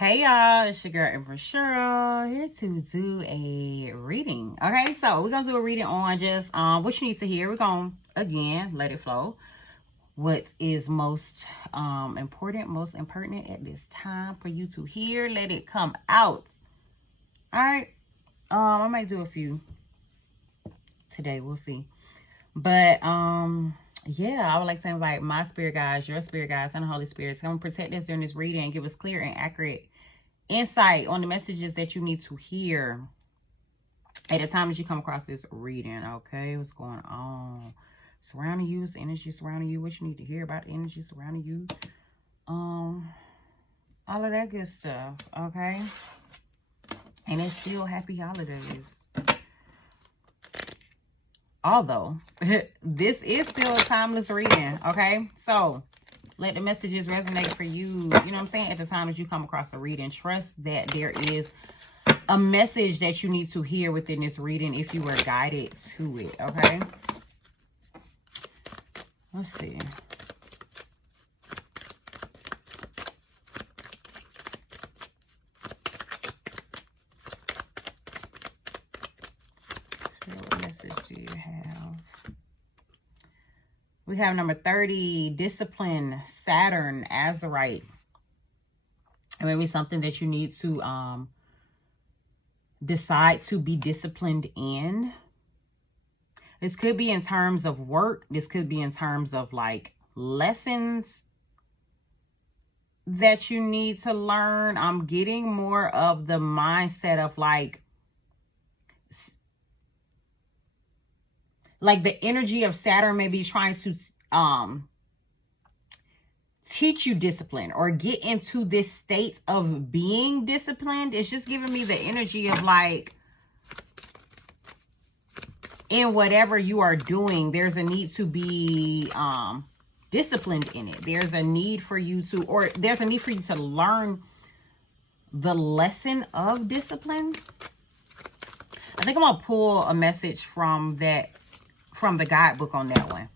Hey y'all, it's your girl Empress Cheryl here to do a reading. Okay, so we're gonna do a reading on just what you need to hear. We're gonna again let it flow. What is most important, most impertinent at this time for you to hear? Let it come out. All right. I might do a few today. We'll see. But yeah, I would like to invite my spirit guides, your spirit guides, and the Holy Spirit to come protect us during this reading and give us clear and accurate insight on the messages that you need to hear at the time that you come across this reading. Okay, what's going on surrounding you? Is the energy surrounding you? What you need to hear about the energy surrounding you? All of that good stuff. Okay, and it's still happy holidays. Although this is still a timeless reading. Okay, so let the messages resonate for you. You know what I'm saying? At the time that you come across a reading, trust that there is a message that you need to hear within this reading if you were guided to it. Okay, let's see. What message do you have? We have number 30, discipline, Saturn, Azurite. Maybe something that you need to decide to be disciplined in. This could be in terms of work. This could be in terms of like lessons that you need to learn. I'm getting more of the mindset of like the energy of Saturn may be trying to teach you discipline or get into this state of being disciplined. It's just giving me the energy of like, in whatever you are doing, there's a need to be disciplined in it. There's a need for you to, or there's a need for you to learn the lesson of discipline. I think I'm gonna pull a message from the guidebook on that one.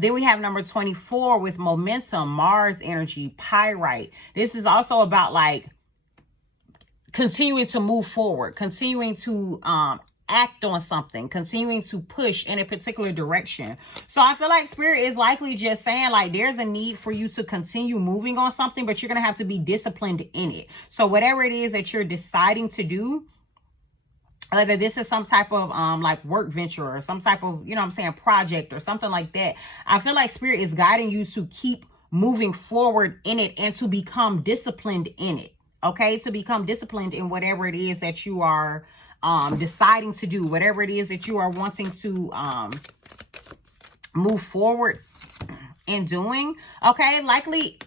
Then we have number 24 with momentum, Mars energy, pyrite. This is also about like continuing to move forward, continuing to act on something, continuing to push in a particular direction. So I feel like Spirit is likely just saying like there's a need for you to continue moving on something, but you're going to have to be disciplined in it. So whatever it is that you're deciding to do, whether this is some type of like work venture or some type of, you know what I'm saying, project or something like that, I feel like Spirit is guiding you to keep moving forward in it and to become disciplined in it. Okay, to become disciplined in whatever it is that you are deciding to do, whatever it is that you are wanting to move forward in doing. Okay, likely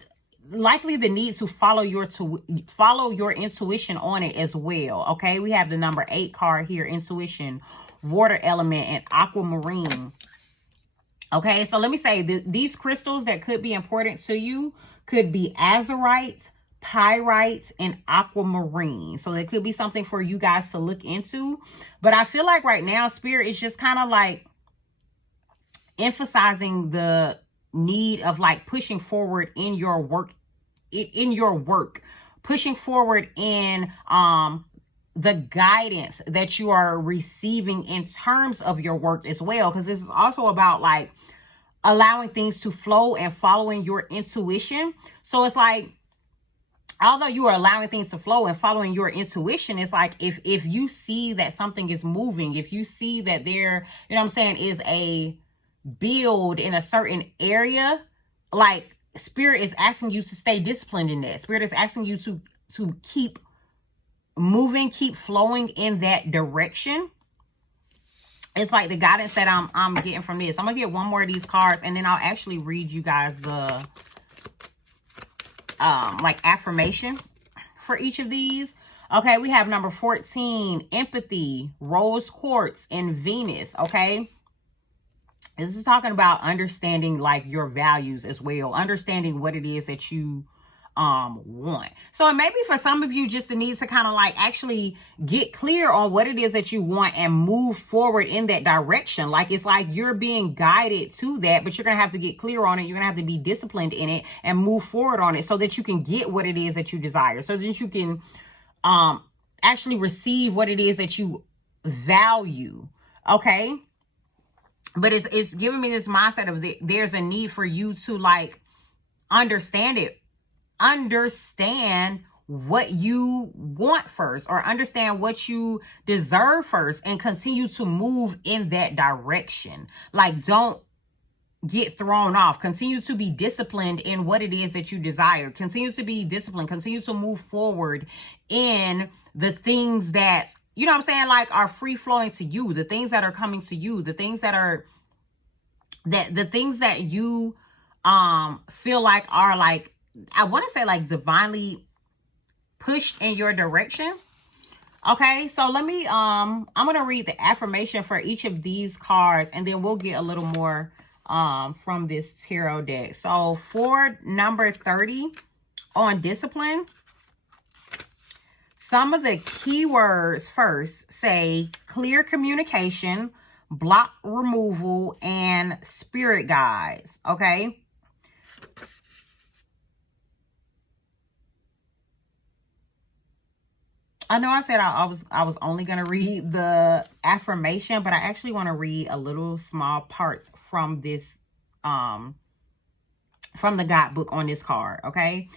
the need to follow your intuition on it as well. Okay, we have the number 8 card here, intuition, water element, and aquamarine. Okay, so let me say these crystals that could be important to you could be azurite, pyrite, and aquamarine. So there could be something for you guys to look into. But I feel like right now Spirit is just kind of like emphasizing the need of like pushing forward in your work, pushing forward in the guidance that you are receiving in terms of your work as well, because this is also about like allowing things to flow and following your intuition. So it's like, although you are allowing things to flow and following your intuition, it's like if you see that something is moving, if you see that there, you know what I'm saying, is a build in a certain area, like Spirit is asking you to stay disciplined in that. Spirit is asking you to keep moving, keep flowing in that direction. It's like the guidance that I'm getting from this. I'm gonna get one more of these cards and then I'll actually read you guys the like affirmation for each of these. Okay, we have number 14, empathy, rose quartz, and Venus. Okay, this is talking about understanding like your values as well, understanding what it is that you want. So it may be for some of you just the need to kind of like actually get clear on what it is that you want and move forward in that direction. Like it's like you're being guided to that, but you're gonna have to get clear on it. You're gonna have to be disciplined in it and move forward on it so that you can get what it is that you desire, so that you can actually receive what it is that you value. Okay, but it's giving me this mindset of there's a need for you to like understand what you want first, or understand what you deserve first, and continue to move in that direction. Like, don't get thrown off. Continue to be disciplined in what it is that you desire. Continue to be disciplined. Continue to move forward in the things that, you know what I'm saying, like are free flowing to you, the things that are coming to you, the things that are the things that you feel like are like, I want to say like divinely pushed in your direction. Okay, so let me I'm gonna read the affirmation for each of these cards, and then we'll get a little more from this tarot deck. So for number 30 on discipline, some of the keywords first say clear communication, block removal, and spirit guides. Okay, I know I said I was only going to read the affirmation, but I actually want to read a little small parts from this from the guidebook on this card. Okay,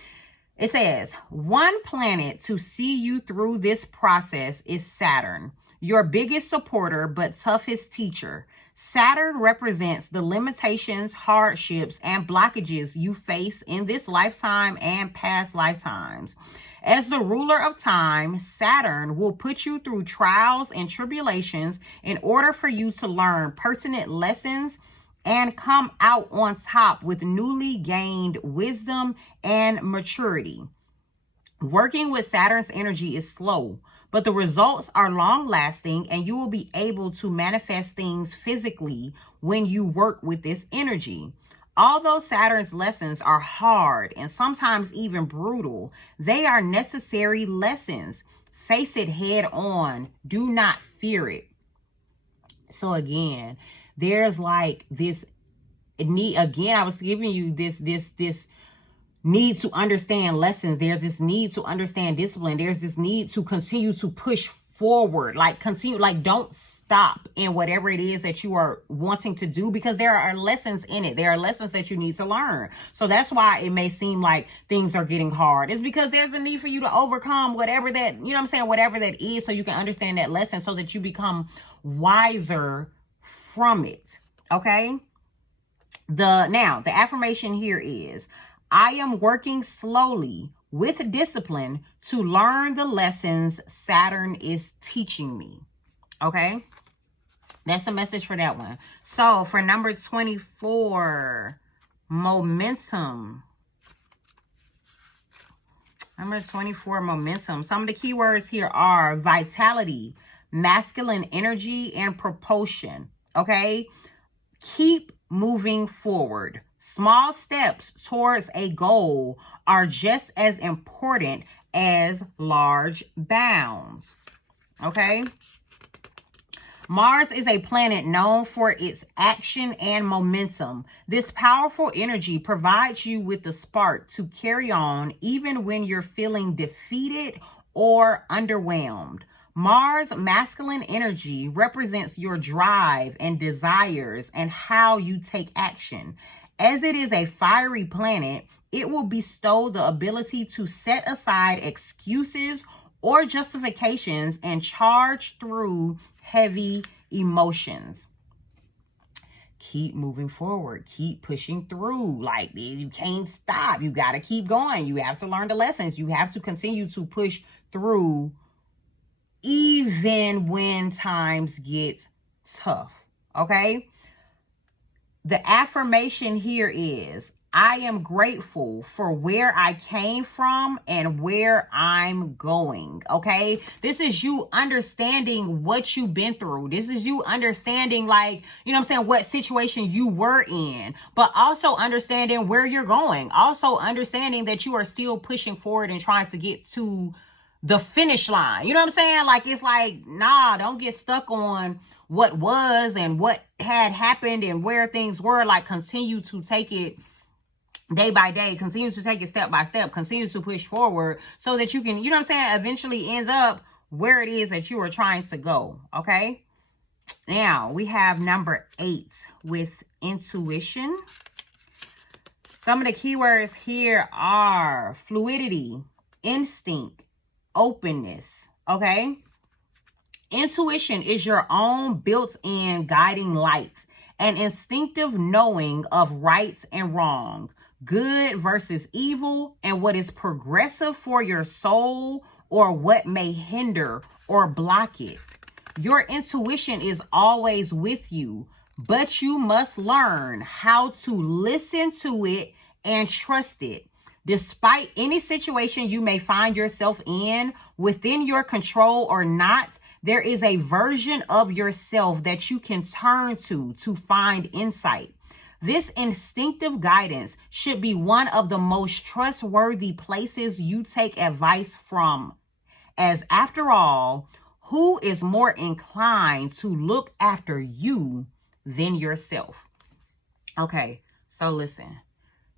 it says, one planet to see you through this process is Saturn, your biggest supporter but toughest teacher. Saturn represents the limitations, hardships, and blockages you face in this lifetime and past lifetimes. As the ruler of time, Saturn will put you through trials and tribulations in order for you to learn pertinent lessons and come out on top with newly gained wisdom and maturity. Working with Saturn's energy is slow, but the results are long-lasting, and you will be able to manifest things physically when you work with this energy. Although Saturn's lessons are hard and sometimes even brutal, they are necessary lessons. Face it head on. Do not fear it. So again, there's like this need. Again, I was giving you this need to understand lessons. There's this need to understand discipline. There's this need to continue to push forward, like continue, like don't stop in whatever it is that you are wanting to do, because there are lessons in it. There are lessons that you need to learn. So that's why it may seem like things are getting hard. It's because there's a need for you to overcome whatever that, you know what I'm saying, whatever that is, so you can understand that lesson, so that you become wiser from it. Okay. Now the affirmation here is, I am working slowly with discipline to learn the lessons Saturn is teaching me. Okay, that's the message for that one. So for number 24, momentum. Number 24, momentum. Some of the keywords here are vitality, masculine energy, and propulsion. Okay, keep moving forward. Small steps towards a goal are just as important as large bounds. Okay. Mars is a planet known for its action and momentum. This powerful energy provides you with the spark to carry on even when you're feeling defeated or underwhelmed. Mars masculine energy represents your drive and desires and how you take action. As it is a fiery planet, it will bestow the ability to set aside excuses or justifications and charge through heavy emotions. Keep moving forward. Keep pushing through. Like, you can't stop. You got to keep going. You have to learn the lessons. You have to continue to push through even when times get tough. Okay? The affirmation here is, I am grateful for where I came from and where I'm going. Okay. This is you understanding what you've been through. This is you understanding, like, you know what I'm saying, what situation you were in, but also understanding where you're going. Also understanding that you are still pushing forward and trying to get to the finish line. You know what I'm saying? Like, it's like, nah, don't get stuck on what was and what had happened and where things were. Like, continue to take it day by day, continue to take it step by step, continue to push forward so that you can, you know what I'm saying, eventually ends up where it is that you are trying to go. Okay. Now we have number 8 with intuition. Some of the keywords here are fluidity, instinct, openness. Okay. Intuition is your own built-in guiding light, an instinctive knowing of right and wrong, good versus evil, and what is progressive for your soul or what may hinder or block it. Your intuition is always with you, but you must learn how to listen to it and trust it. Despite any situation you may find yourself in, within your control or not, there is a version of yourself that you can turn to find insight. This instinctive guidance should be one of the most trustworthy places you take advice from, as after all, who is more inclined to look after you than yourself? Okay, so listen.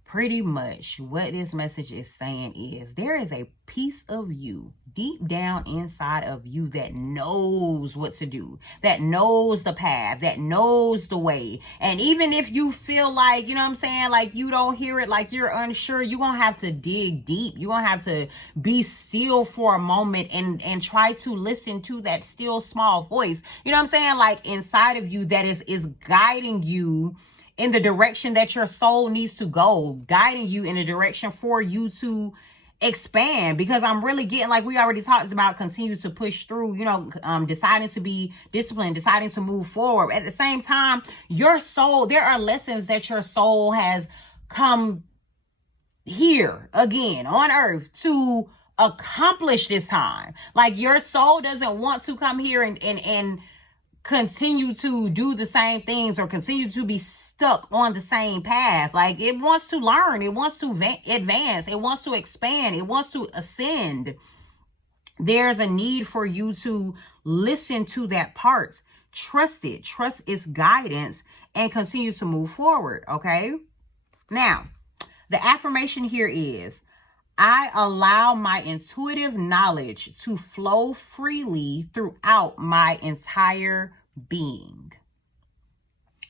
Pretty much what this message is saying is there is a piece of you deep down inside of you that knows what to do, that knows the path, that knows the way. And even if you feel like, you know what I'm saying, like you don't hear it, like you're unsure, you're going to have to dig deep. You're going to have to be still for a moment and try to listen to that still small voice. You know what I'm saying? Like inside of you that is guiding you in the direction that your soul needs to go, guiding you in a direction for you to expand. Because I'm really getting, like we already talked about, continue to push through, you know, deciding to be disciplined, deciding to move forward. At the same time, your soul, there are lessons that your soul has come here again on earth to accomplish this time. Like your soul doesn't want to come here and continue to do the same things or continue to be stuck on the same path. Like it wants to learn, it wants to advance, it wants to expand, it wants to ascend. There's a need for you to listen to that part, trust it, trust its guidance, and continue to move forward. Okay. Now, the affirmation here is, I allow my intuitive knowledge to flow freely throughout my entire being.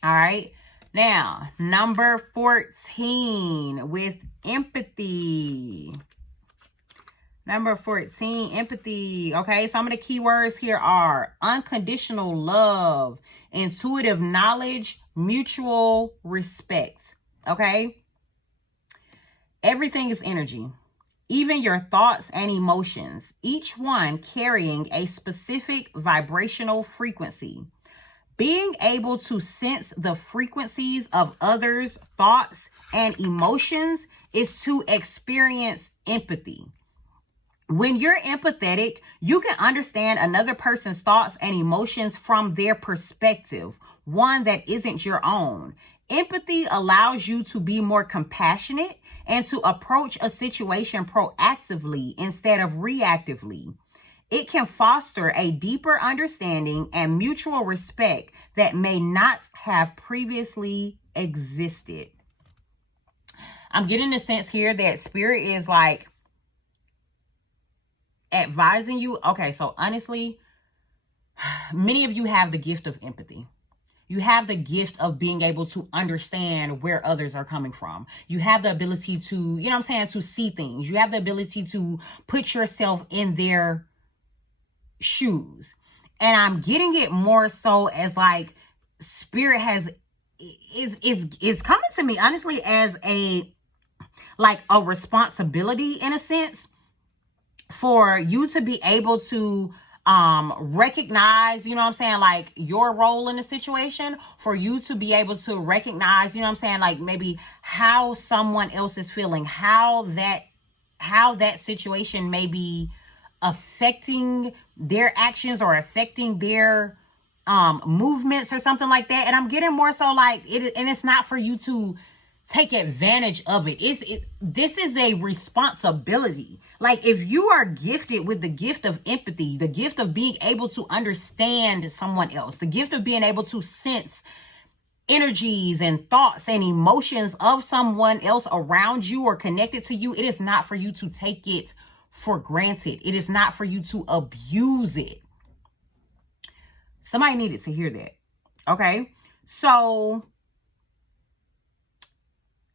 All right. Now, number 14 with empathy. Number 14, empathy. Okay. Some of the keywords here are unconditional love, intuitive knowledge, mutual respect. Okay. Everything is energy. Even your thoughts and emotions, each one carrying a specific vibrational frequency. Being able to sense the frequencies of others' thoughts and emotions is to experience empathy. When you're empathetic, you can understand another person's thoughts and emotions from their perspective, one that isn't your own. Empathy allows you to be more compassionate and to approach a situation proactively instead of reactively. It can foster a deeper understanding and mutual respect that may not have previously existed. I'm getting the sense here that Spirit is like advising you. Okay, so honestly, many of you have the gift of empathy. You have the gift of being able to understand where others are coming from. You have the ability to, you know what I'm saying, to see things. You have the ability to put yourself in their shoes. And I'm getting it more so as like Spirit is coming to me honestly as a responsibility in a sense for you to be able to recognize, you know what I'm saying, like your role in the situation, for you to be able to recognize, you know what I'm saying, like maybe how someone else is feeling, how that situation may be affecting their actions or affecting their movements or something like that. And I'm getting more so like it, and it's not for you to take advantage of it. This is a responsibility. Like, if you are gifted with the gift of empathy, the gift of being able to understand someone else, the gift of being able to sense energies and thoughts and emotions of someone else around you or connected to you, it is not for you to take it for granted. It is not for you to abuse it. Somebody needed to hear that. Okay. So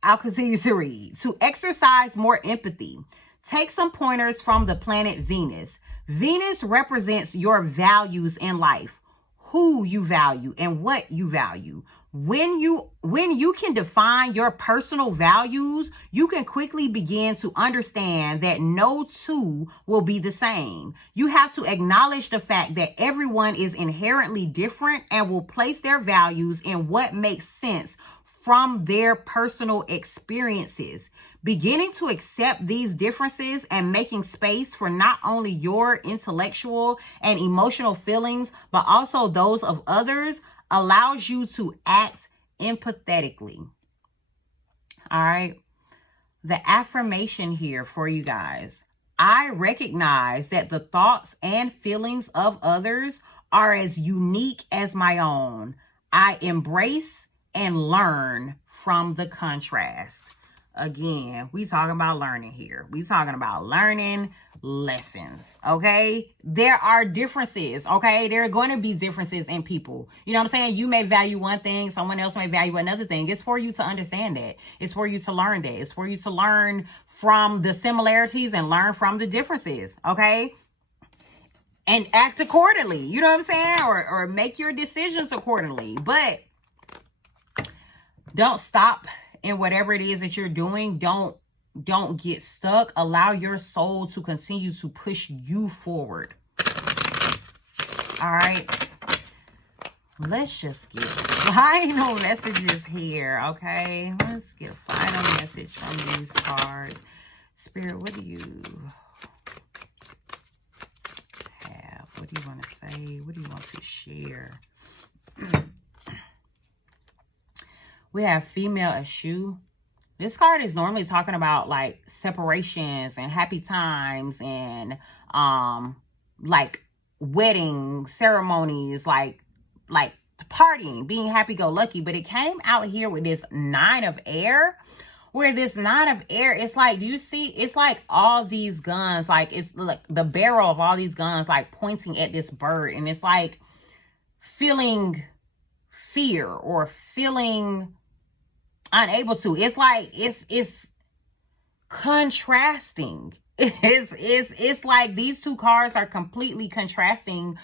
I'll continue to read. To exercise more empathy, take some pointers from the planet Venus. Venus represents your values in life, who you value and what you value. When you can define your personal values, you can quickly begin to understand that no two will be the same. You have to acknowledge the fact that everyone is inherently different and will place their values in what makes sense from their personal experiences. Beginning to accept these differences and making space for not only your intellectual and emotional feelings, but also those of others, allows you to act empathetically. All right. The affirmation here for you guys. I recognize that the thoughts and feelings of others are as unique as my own. I embrace and learn from the contrast. Again, we talking about learning here. We talking about learning lessons, okay? There are differences, okay? There are going to be differences in people. You know what I'm saying? You may value one thing, someone else may value another thing. It's for you to understand that. It's for you to learn that. It's for you to learn from the similarities and learn from the differences, okay? And act accordingly, you know what I'm saying? Or make your decisions accordingly. But don't stop in whatever it is that you're doing. Don't get stuck. Allow your soul to continue to push you forward. All right. Let's just get final messages here, okay? Let's get a final message from these cards. Spirit, what do you have? What do you want to say? What do you want to share? We have female eschew. This card is normally talking about like separations and happy times and like wedding ceremonies, like partying, being happy-go-lucky. But it came out here with this 9 of air, where this 9 of air, it's like, do you see, it's like all these guns, like it's like the barrel of all these guns like pointing at this bird, and it's like feeling fear or feeling unable to. It's like it's contrasting. It's like these two cards are completely contrasting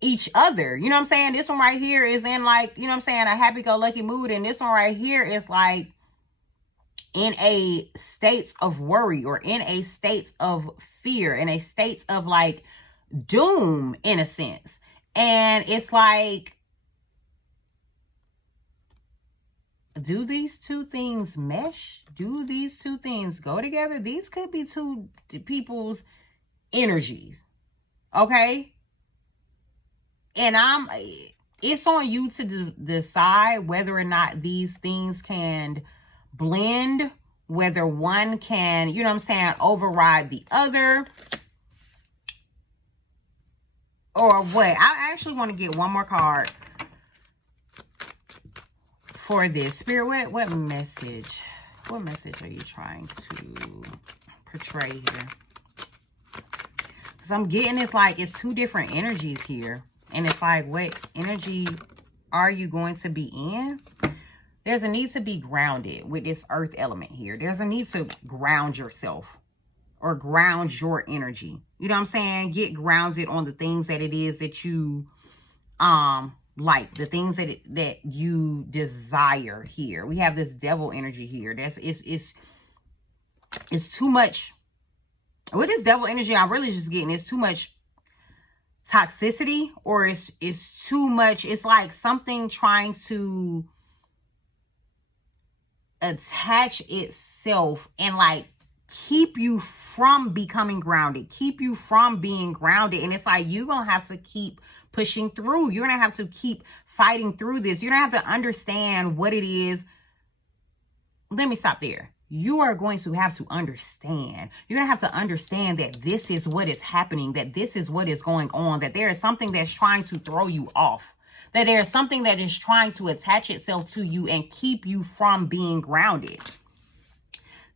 each other. You know what I'm saying? This one right here is in like, you know what I'm saying, a happy-go-lucky mood, and this one right here is like in a state of worry or in a state of fear, in a state of like doom in a sense. And it's like, do these two things mesh? Do these two things go together? These could be two people's energies. Okay? And it's on you to decide whether or not these things can blend, whether one can, you know what I'm saying, override the other, or what. I actually want to get one more card for this. Spirit, what message are you trying to portray here? Because I'm getting it's like it's two different energies here. And it's like, what energy are you going to be in? There's a need to be grounded with this earth element here. There's a need to ground yourself or ground your energy. You know what I'm saying? Get grounded on the things that it is that you like, the things that you desire here. We have this devil energy here. It's too much. With this devil energy, I'm really just getting it's too much toxicity, or it's too much. It's like something trying to attach itself and like keep you from becoming grounded, keep you from being grounded. And it's like, you're gonna have to keep pushing through. You're gonna have to keep fighting through this. You're gonna have to understand what it is. Let me stop there. You are going to have to understand. You're going to have to understand that this is what is happening, that this is what is going on, that there is something that's trying to throw you off, that there is something that is trying to attach itself to you and keep you from being grounded.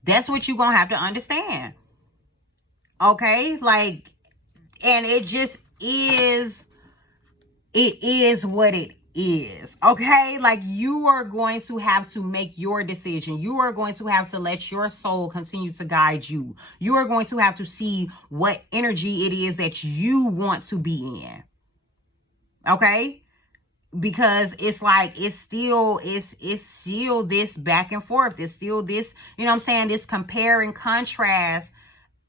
That's what you're going to have to understand. Okay? Like, and it just is, it is what it is. Okay? Like, you are going to have to make your decision. You are going to have to let your soul continue to guide you. You are going to have to see what energy it is that you want to be in. Okay? Because it's like, it's still this back and forth. It's still this, you know what I'm saying, this compare and contrast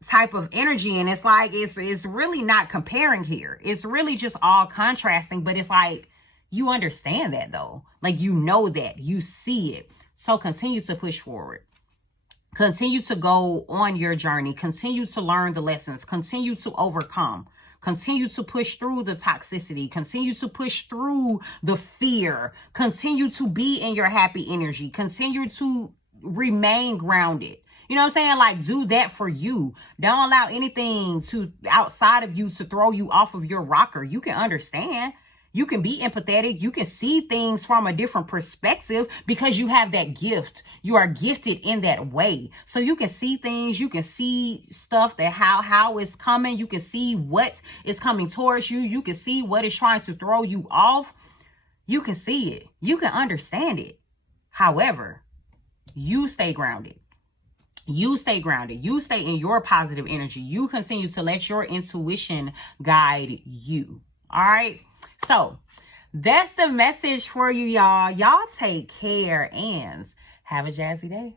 type of energy. And it's like, it's really not comparing here. It's really just all contrasting. But it's like, you understand that though. Like, you know that, you see it. So continue to push forward. Continue to go on your journey. Continue to learn the lessons. Continue to overcome. Continue to push through the toxicity. Continue to push through the fear. Continue to be in your happy energy. Continue to remain grounded. You know what I'm saying? Like, do that for you. Don't allow anything to outside of you to throw you off of your rocker. You can understand. You can be empathetic. You can see things from a different perspective because you have that gift. You are gifted in that way. So you can see things. You can see stuff that how it's coming. You can see what is coming towards you. You can see what is trying to throw you off. You can see it. You can understand it. However, you stay grounded. You stay grounded. You stay in your positive energy. You continue to let your intuition guide you. All right. So that's the message for you, y'all. Y'all take care and have a jazzy day.